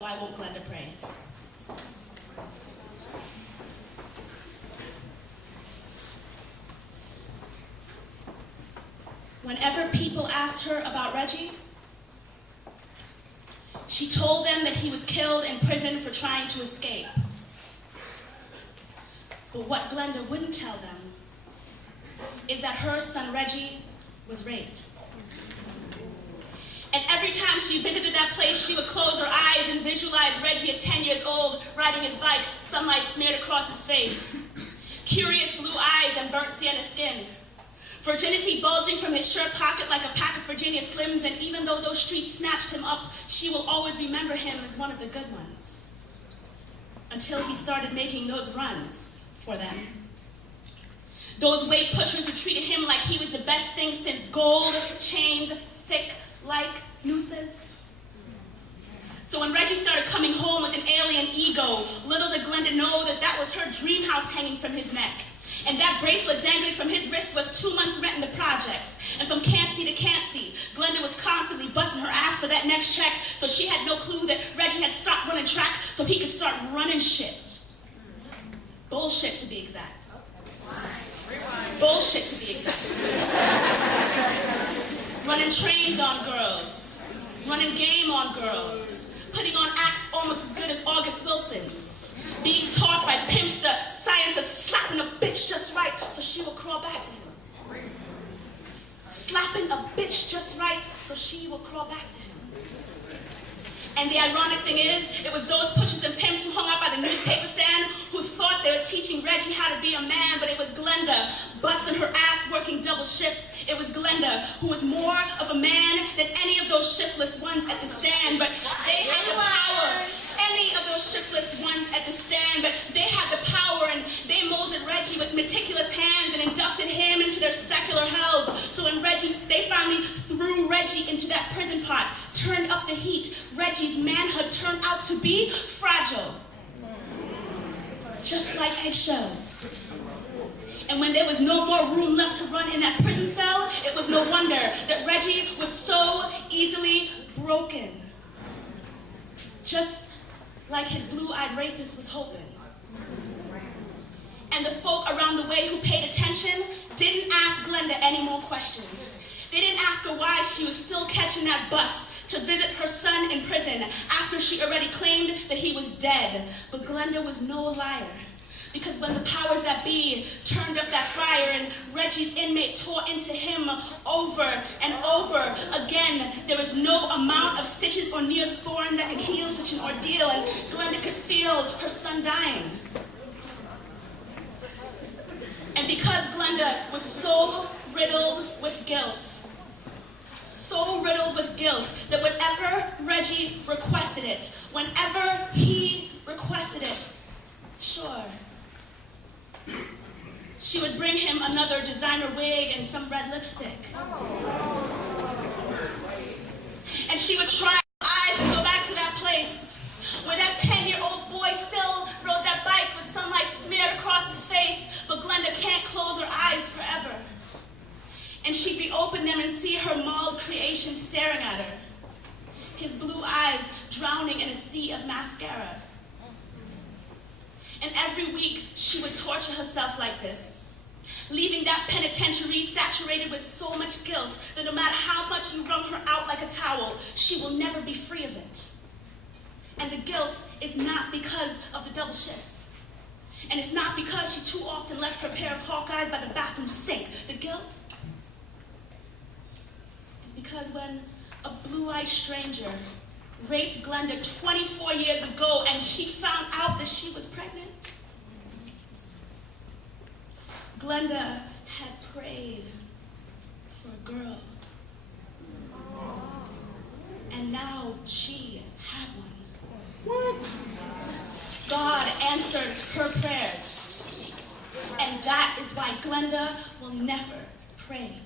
Why won't Glenda pray? Whenever people asked her about Reggie, she told them that he was killed in prison for trying to escape. But what Glenda wouldn't tell them is that her son Reggie was raped. And every time she visited that place, she would close her eyes and visualize Reggie at 10 years old, riding his bike, sunlight smeared across his face, curious blue eyes and burnt sienna skin, virginity bulging from his shirt pocket like a pack of Virginia Slims, and even though those streets snatched him up, she will always remember him as one of the good ones, until he started making those runs for them. Those weight pushers who treated him like he was the best thing since gold chains, thick like nooses. So when Reggie started coming home with an alien ego, little did Glenda know that that was her dream house hanging from his neck. And that bracelet dangling from his wrist was 2 months rent in the projects. And from can't-see to can't-see, Glenda was constantly busting her ass for that next check, so she had no clue that Reggie had stopped running track so he could start running shit. Bullshit to be exact. Bullshit to be exact. Running trains on girls, running game on girls, putting on acts almost as good as August Wilson's, being taught by pimps the science of slapping a bitch just right so she will crawl back to him. Slapping a bitch just right so she will crawl back to him. And the ironic thing is, it was those pushers and pimps who hung out by the newspaper stand who thought they were teaching Reggie how to be a man, but it was Glenda busting her ass working double shifts. It was Glenda who was more of a man than any of those shiftless ones at the stand, but they had the power. Any of those shiftless ones at the stand, but they had the power, and they molded Reggie with meticulous hands and inducted him into their secular hells. So when they finally threw Reggie into that prison pot, turned up the heat, Reggie's manhood turned out to be fragile. Just like eggshells. And when there was no more room left to run in that prison cell, it was no wonder that Reggie was so easily broken. Just like his blue-eyed rapist was hoping. And the folk around the way who paid attention didn't ask Glenda any more questions. They didn't ask her why she was still catching that bus to visit her son in prison after she already claimed that he was dead. But Glenda was no liar. Because when the powers that be turned up that fire and Reggie's inmate tore into him over and over again, there was no amount of stitches or Neosporin that could heal such an ordeal, and Glenda could feel her son dying. And because Glenda was so riddled with guilt, that whenever Reggie requested it, whenever he requested it, sure, she would bring him another designer wig and some red lipstick. And she would try her eyes to go back to that place where that 10-year-old boy still rode that bike with sunlight smeared across his face, but Glenda can't close her eyes forever. And she'd reopen them and see her mauled creation staring at her, his blue eyes drowning in a sea of mascara. And every week, she would torture herself like this, leaving that penitentiary saturated with so much guilt that no matter how much you wrung her out like a towel, she will never be free of it. And the guilt is not because of the double shifts. And it's not because she too often left her pair of Hawkeyes by the bathroom sink. The guilt is because when a blue-eyed stranger raped Glenda 24 years ago and she found out that she was pregnant, Glenda had prayed for a girl. And now she had one. What? God answered her prayers. And that is why Glenda will never pray